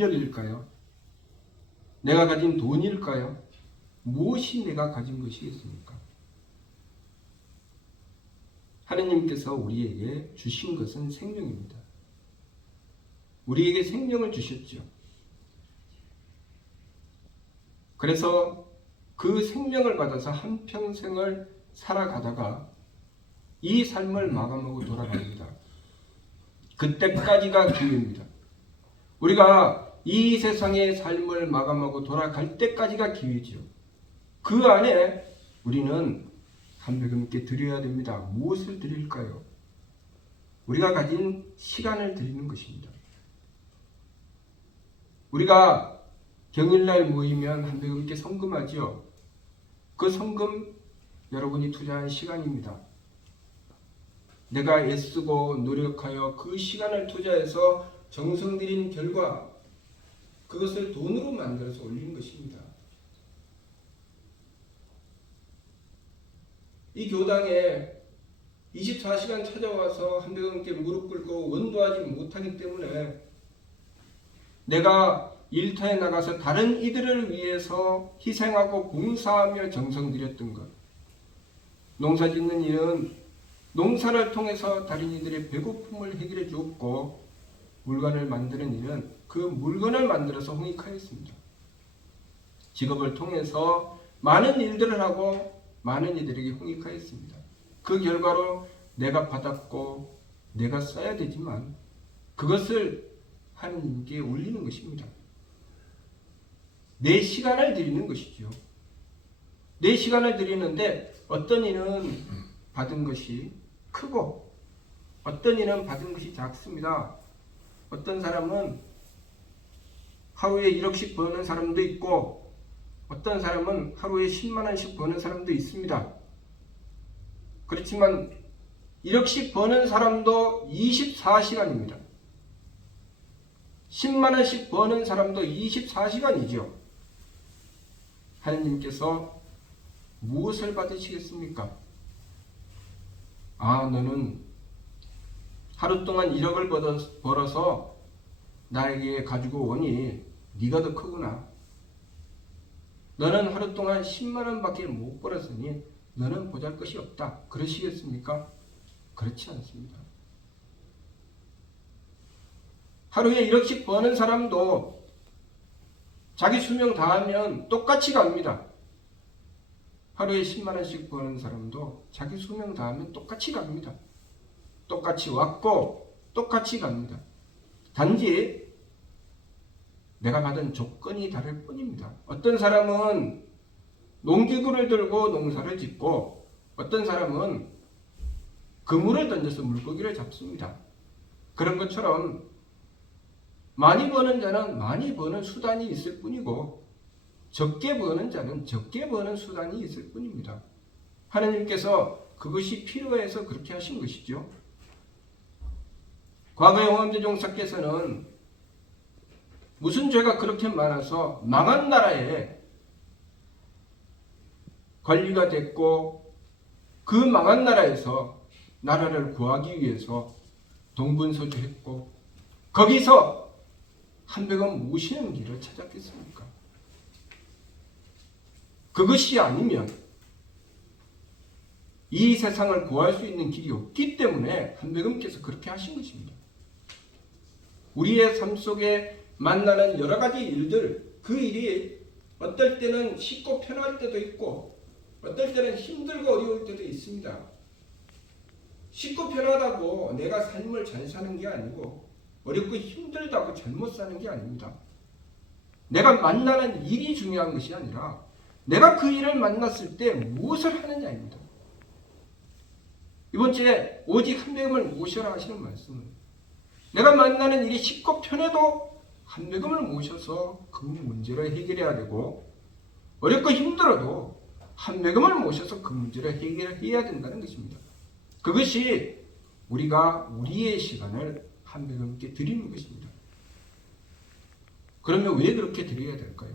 권력일까요? 내가 가진 돈일까요? 무엇이 내가 가진 것이겠습니까? 하느님께서 우리에게 주신 것은 생명입니다. 우리에게 생명을 주셨죠. 그래서 그 생명을 받아서 한평생을 살아가다가 이 삶을 마감하고 돌아갑니다. 그때까지가 기회입니다. 우리가 이 세상의 삶을 마감하고 돌아갈 때까지가 기회죠. 그 안에 우리는 하느님께 드려야 됩니다. 무엇을 드릴까요? 우리가 가진 시간을 드리는 것입니다. 우리가 경일날 모이면 하느님께 성금하지요. 그 성금 여러분이 투자한 시간입니다. 내가 애쓰고 노력하여 그 시간을 투자해서 정성 들인 결과 그것을 돈으로 만들어서 올리는 것입니다. 이 교당에 24시간 찾아와서 하느님께 무릎 꿇고 원도하지 못하기 때문에 내가 일터에 나가서 다른 이들을 위해서 희생하고 봉사하며 정성 들였던 것, 농사 짓는 일은 농사를 통해서 다른 이들의 배고픔을 해결해 주었고, 물건을 만드는 일은 그 물건을 만들어서 홍익하였습니다. 직업을 통해서 많은 일들을 하고 많은 이들에게 홍익하였습니다. 그 결과로 내가 받았고 내가 써야 되지만 그것을 하느님께 올리는 것입니다. 내 시간을 드리는 것이죠. 내 시간을 드리는데 어떤 이는 받은 것이 크고 어떤 이는 받은 것이 작습니다. 어떤 사람은 하루에 1억씩 버는 사람도 있고 어떤 사람은 하루에 10만 원씩 버는 사람도 있습니다. 그렇지만 1억씩 버는 사람도 24시간입니다. 10만 원씩 버는 사람도 24시간이죠. 하느님께서 무엇을 받으시겠습니까? 너는 하루 동안 1억을 벌어서 나에게 가지고 오니 네가 더 크구나. 너는 하루 동안 10만 원밖에 못 벌었으니 너는 보잘것이 없다. 그러시겠습니까? 그렇지 않습니다. 하루에 1억씩 버는 사람도 자기 수명 다하면 똑같이 갑니다. 하루에 10만 원씩 버는 사람도 자기 수명 다하면 똑같이 갑니다. 똑같이 왔고 똑같이 갑니다. 단지 내가 받은 조건이 다를 뿐입니다. 어떤 사람은 농기구를 들고 농사를 짓고 어떤 사람은 그물을 던져서 물고기를 잡습니다. 그런 것처럼 많이 버는 자는 많이 버는 수단이 있을 뿐이고 적게 버는 자는 적게 버는 수단이 있을 뿐입니다. 하나님께서 그것이 필요해서 그렇게 하신 것이죠. 과거 영원대 종사께서는 무슨 죄가 그렇게 많아서 망한 나라에 관리가 됐고 그 망한 나라에서 나라를 구하기 위해서 동분서주했고 거기서 하느님 모시는 길을 찾았겠습니까? 그것이 아니면 이 세상을 구할 수 있는 길이 없기 때문에 하느님께서 그렇게 하신 것입니다. 우리의 삶 속에 만나는 여러 가지 일들, 그 일이 어떨 때는 쉽고 편할 때도 있고 어떨 때는 힘들고 어려울 때도 있습니다. 쉽고 편하다고 내가 삶을 잘 사는 게 아니고 어렵고 힘들다고 잘못 사는 게 아닙니다. 내가 만나는 일이 중요한 것이 아니라 내가 그 일을 만났을 때 무엇을 하느냐입니다. 이번 주에 오직 하느님을 모셔라 하시는 말씀은 내가 만나는 일이 쉽고 편해도 하느님을 모셔서 그 문제를 해결해야 되고 어렵고 힘들어도 하느님을 모셔서 그 문제를 해결해야 된다는 것입니다. 그것이 우리가 우리의 시간을 하느님께 드리는 것입니다. 그러면 왜 그렇게 드려야 될까요?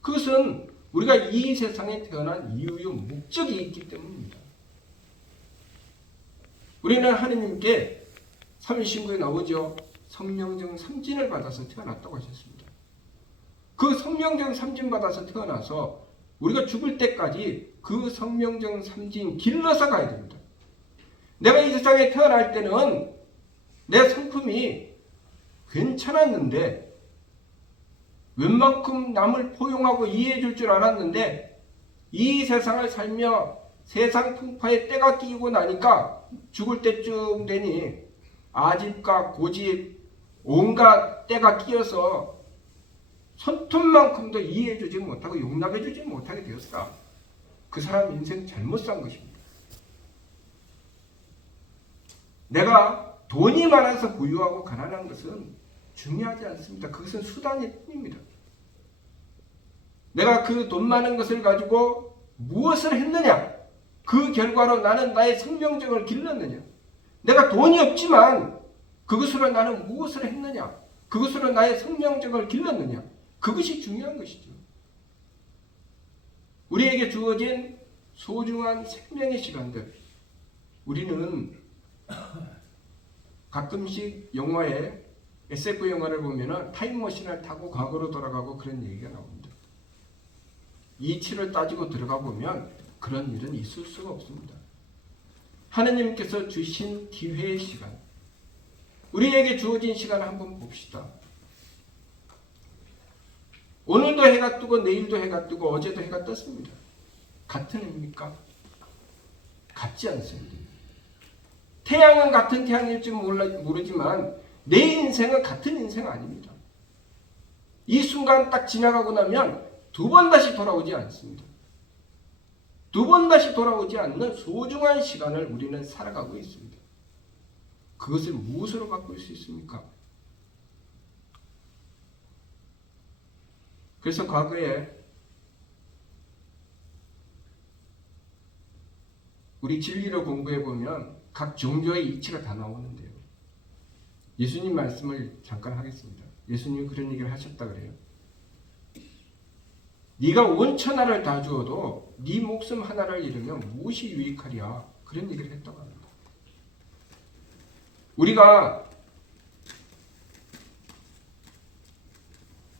그것은 우리가 이 세상에 태어난 이유의 목적이 있기 때문입니다. 우리는 하느님께 삼일신구에 나오죠. 성령적 삼진을 받아서 태어났다고 하셨습니다. 그 성령적 삼진 받아서 태어나서 우리가 죽을 때까지 그 성령적 삼진 길러서 가야 됩니다. 내가 이 세상에 태어날 때는 내 성품이 괜찮았는데 웬만큼 남을 포용하고 이해해 줄 줄 알았는데 이 세상을 살며 세상 풍파에 때가 끼고 나니까 죽을 때쯤 되니 아집과 고집 온갖 때가 끼어서 손톱만큼도 이해해 주지 못하고 용납해 주지 못하게 되었다. 그 사람 인생 잘못 산 것입니다. 내가 돈이 많아서 부유하고 가난한 것은 중요하지 않습니다. 그것은 수단일 뿐입니다. 내가 그 돈 많은 것을 가지고 무엇을 했느냐? 그 결과로 나는 나의 생명력을 길렀느냐? 내가 돈이 없지만 그것으로 나는 무엇을 했느냐? 그것으로 나의 생명력을 길렀느냐? 그것이 중요한 것이죠. 우리에게 주어진 소중한 생명의 시간들, 우리는 가끔씩 영화에 SF 영화를 보면은 타임머신을 타고 과거로 돌아가고 그런 얘기가 나옵니다. 이치를 따지고 들어가 보면 그런 일은 있을 수가 없습니다. 하느님께서 주신 기회의 시간, 우리에게 주어진 시간을 한번 봅시다. 오늘도 해가 뜨고 내일도 해가 뜨고 어제도 해가 떴습니다. 같은 해입니까? 같지 않습니다. 태양은 같은 태양일지 모르지만 내 인생은 같은 인생 아닙니다. 이 순간 딱 지나가고 나면 두 번 다시 돌아오지 않습니다. 두 번 다시 돌아오지 않는 소중한 시간을 우리는 살아가고 있습니다. 그것을 무엇으로 바꿀 수 있습니까? 그래서 과거에 우리 진리를 공부해 보면 각 종교의 이치가 다 나오는데요. 예수님 말씀을 잠깐 하겠습니다. 예수님이 그런 얘기를 하셨다 그래요. 네가 온 천하를 다 주어도 네 목숨 하나를 잃으면 무엇이 유익하랴? 그런 얘기를 했다고 합니다. 우리가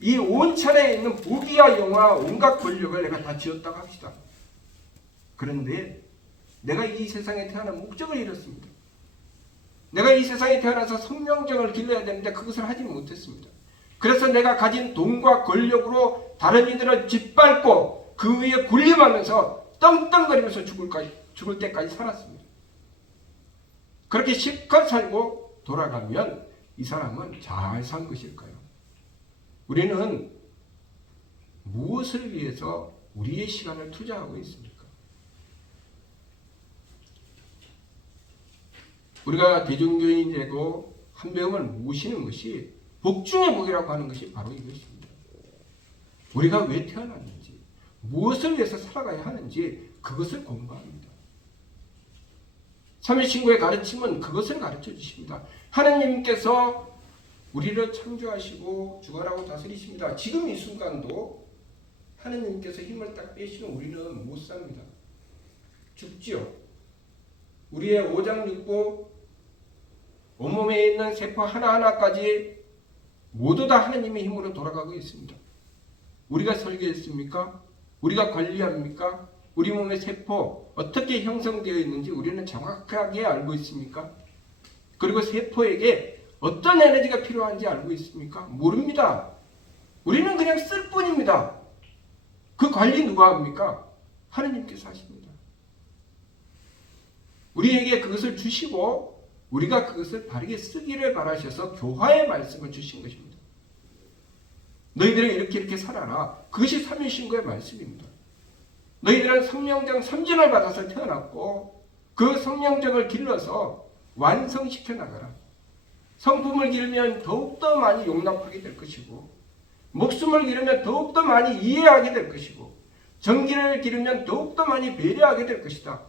이 온 천하에 있는 부귀와 영화 온갖 권력을 내가 다 지었다고 합시다. 그런데 내가 이 세상에 태어난 목적을 잃었습니다. 내가 이 세상에 태어나서 성령정을 길러야 되는데 그것을 하지 못했습니다. 그래서 내가 가진 돈과 권력으로 다른 이들을 짓밟고 그 위에 군림하면서 떵떵거리면서 죽을 때까지 살았습니다. 그렇게 실컷 살고 돌아가면 이 사람은 잘 산 것일까요? 우리는 무엇을 위해서 우리의 시간을 투자하고 있습니까? 우리가 대종교인이 되고 한 명을 모시는 것이 복중의 복이라고 하는 것이 바로 이것입니다. 우리가 왜 태어났는지, 무엇을 위해서 살아가야 하는지 그것을 공부합니다. 삼위신구의 가르침은 그것을 가르쳐 주십니다. 하나님께서 우리를 창조하시고 주관하고 다스리십니다. 지금 이 순간도 하나님께서 힘을 딱 빼시면 우리는 못 삽니다. 죽지요. 우리의 오장육부, 온몸에 있는 세포 하나하나까지 모두 다 하나님의 힘으로 돌아가고 있습니다. 우리가 설계했습니까? 우리가 관리합니까? 우리 몸의 세포 어떻게 형성되어 있는지 우리는 정확하게 알고 있습니까? 그리고 세포에게 어떤 에너지가 필요한지 알고 있습니까? 모릅니다. 우리는 그냥 쓸 뿐입니다. 그 관리 누가 합니까? 하나님께서 하십니다. 우리에게 그것을 주시고 우리가 그것을 바르게 쓰기를 바라셔서 교화의 말씀을 주신 것입니다. 너희들은 이렇게 살아라. 그것이 삼위신구의 말씀입니다. 너희들은 성령적 삼진을 받아서 태어났고 그 성령적을 길러서 완성시켜 나가라. 성품을 기르면 더욱더 많이 용납하게 될 것이고 목숨을 기르면 더욱더 많이 이해하게 될 것이고 정기를 기르면 더욱더 많이 배려하게 될 것이다.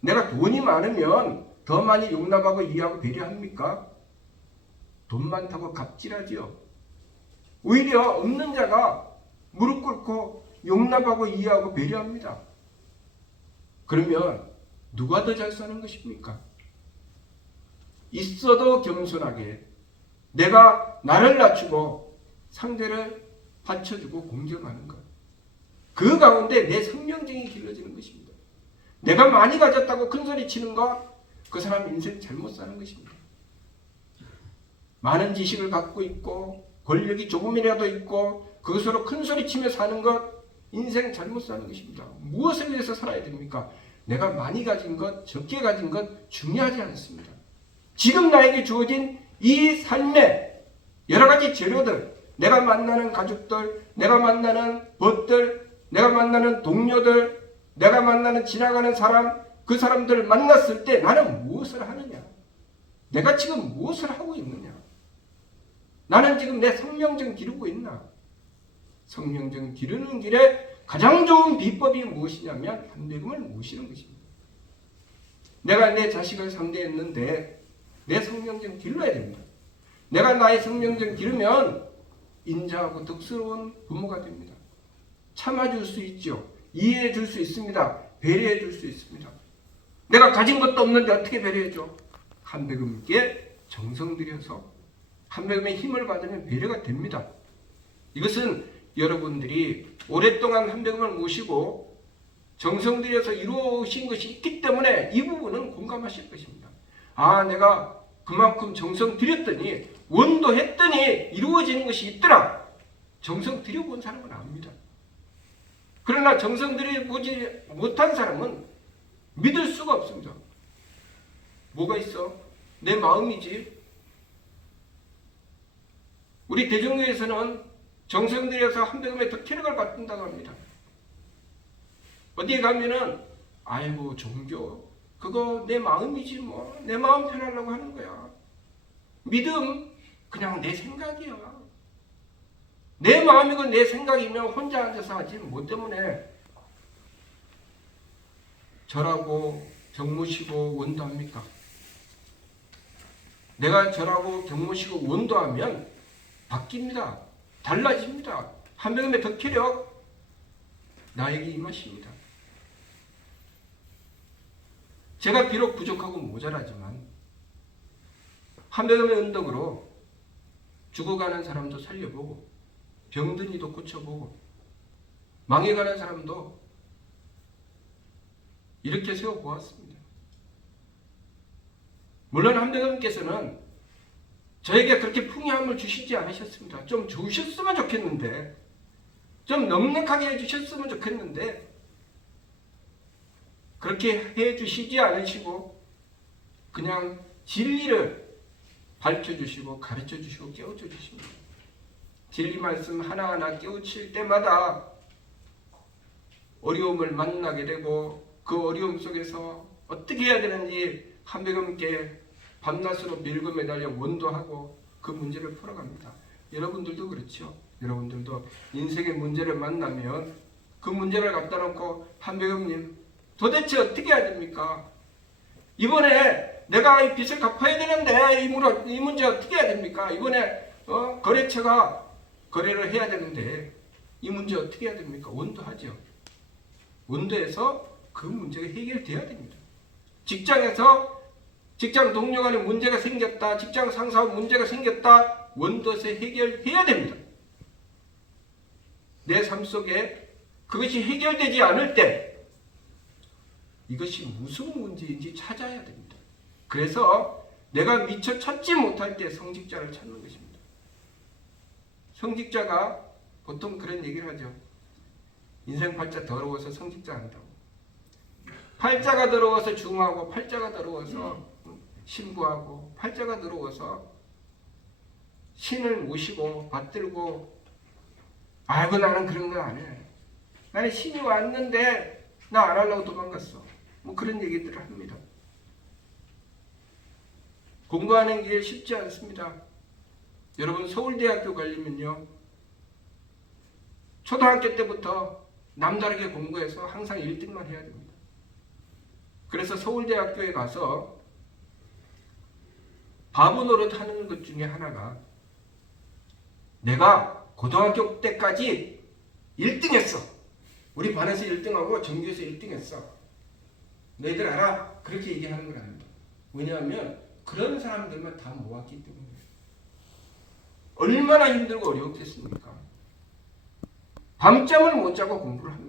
내가 돈이 많으면 더 많이 용납하고 이해하고 배려합니까? 돈 많다고 갑질하지요. 오히려 없는 자가 무릎 꿇고 용납하고 이해하고 배려합니다. 그러면 누가 더 잘 사는 것입니까? 있어도 겸손하게 내가 나를 낮추고 상대를 받쳐주고 공경하는 것. 그 가운데 내 성령쟁이 길러지는 것입니다. 내가 많이 가졌다고 큰소리 치는 것, 그 사람 인생 잘못 사는 것입니다. 많은 지식을 갖고 있고 권력이 조금이라도 있고 그것으로 큰소리 치며 사는 것, 인생 잘못 사는 것입니다. 무엇을 위해서 살아야 됩니까? 내가 많이 가진 것, 적게 가진 것 중요하지 않습니다. 지금 나에게 주어진 이 삶의 여러 가지 재료들, 내가 만나는 가족들, 내가 만나는 벗들, 내가 만나는 동료들, 내가 만나는 지나가는 사람, 그 사람들을 만났을 때 나는 무엇을 하느냐? 내가 지금 무엇을 하고 있느냐? 나는 지금 내 성령정 기르고 있나? 성령정 기르는 길에 가장 좋은 비법이 무엇이냐면 한백음을 모시는 것입니다. 내가 내 자식을 상대했는데 내 성령정 길러야 됩니다. 내가 나의 성령정 기르면 인자하고 덕스러운 부모가 됩니다. 참아줄 수 있죠. 이해해 줄 수 있습니다. 배려해 줄 수 있습니다. 내가 가진 것도 없는데 어떻게 배려해줘? 한백음께 정성 들여서 한백음의 힘을 받으면 배려가 됩니다. 이것은 여러분들이 오랫동안 한백음을 모시고 정성 들여서 이루어오신 것이 있기 때문에 이 부분은 공감하실 것입니다. 아, 내가 그만큼 정성 들였더니 원도했더니 이루어지는 것이 있더라. 정성 들여본 사람은 압니다. 그러나 정성 들여보지 못한 사람은 믿을 수가 없습니다. 뭐가 있어? 내 마음이지. 우리 대종교에서는 정성 들여서 한백음의 덕혜력을 받는다고 합니다. 어디에 가면은 아이고 종교 그거 내 마음이지 뭐 내 마음 편하려고 하는 거야. 믿음 그냥 내 생각이야. 내 마음이고 내 생각이면 혼자 앉아서 하지 뭐 때문에 절하고 경모시고 원도합니까? 내가 절하고 경모시고 원도하면 바뀝니다. 달라집니다. 한백음의 덕혜력 나에게 임하십니다. 제가 비록 부족하고 모자라지만 한백음의 은덕으로 죽어가는 사람도 살려보고 병든 이도 고쳐보고 망해가는 사람도 이렇게 세워보았습니다. 물론 한백음께서는 저에게 그렇게 풍요함을 주시지 않으셨습니다. 좀 주셨으면 좋겠는데 좀 넉넉하게 해주셨으면 좋겠는데 그렇게 해주시지 않으시고 그냥 진리를 밝혀주시고 가르쳐주시고 깨우쳐주십니다. 진리 말씀 하나하나 깨우칠 때마다 어려움을 만나게 되고 그 어려움 속에서 어떻게 해야 되는지 한백음께 밤낮으로 밀고 매달려 원도하고 그 문제를 풀어갑니다. 여러분들도 그렇죠. 여러분들도 인생의 문제를 만나면 그 문제를 갖다 놓고 한백음님 도대체 어떻게 해야 됩니까? 이번에 내가 이 빚을 갚아야 되는데 이 문제 어떻게 해야 됩니까? 이번에 거래처가 거래를 해야 되는데 이 문제 어떻게 해야 됩니까? 원도하죠. 원도해서 그 문제가 해결돼야 됩니다. 직장에서 직장 동료 간에 문제가 생겼다. 직장 상사와 문제가 생겼다. 원도에서 해결해야 됩니다. 내 삶 속에 그것이 해결되지 않을 때 이것이 무슨 문제인지 찾아야 됩니다. 그래서 내가 미처 찾지 못할 때 성직자를 찾는 것입니다. 성직자가 보통 그런 얘기를 하죠. 인생 팔자 더러워서 성직자 한다고. 팔자가 더러워서 중하고 팔자가 더러워서 신부하고 팔자가 더러워서 신을 모시고 받들고 아이고 나는 그런 거 안 해. 나는 신이 왔는데 나 안 하려고 도망갔어. 뭐 그런 얘기들을 합니다. 공부하는 게 쉽지 않습니다. 여러분 서울대학교 가려면요. 초등학교 때부터 남다르게 공부해서 항상 1등만 해야 됩니다. 그래서 서울대학교에 가서 바보 노릇 하는 것 중에 하나가 내가 고등학교 때까지 1등했어. 우리 반에서 1등하고 전교에서 1등했어. 너희들 알아? 그렇게 얘기하는 건 아닙니다. 왜냐하면 그런 사람들만 다 모았기 때문에 얼마나 힘들고 어려웠겠습니까? 밤잠을 못 자고 공부를 합니다.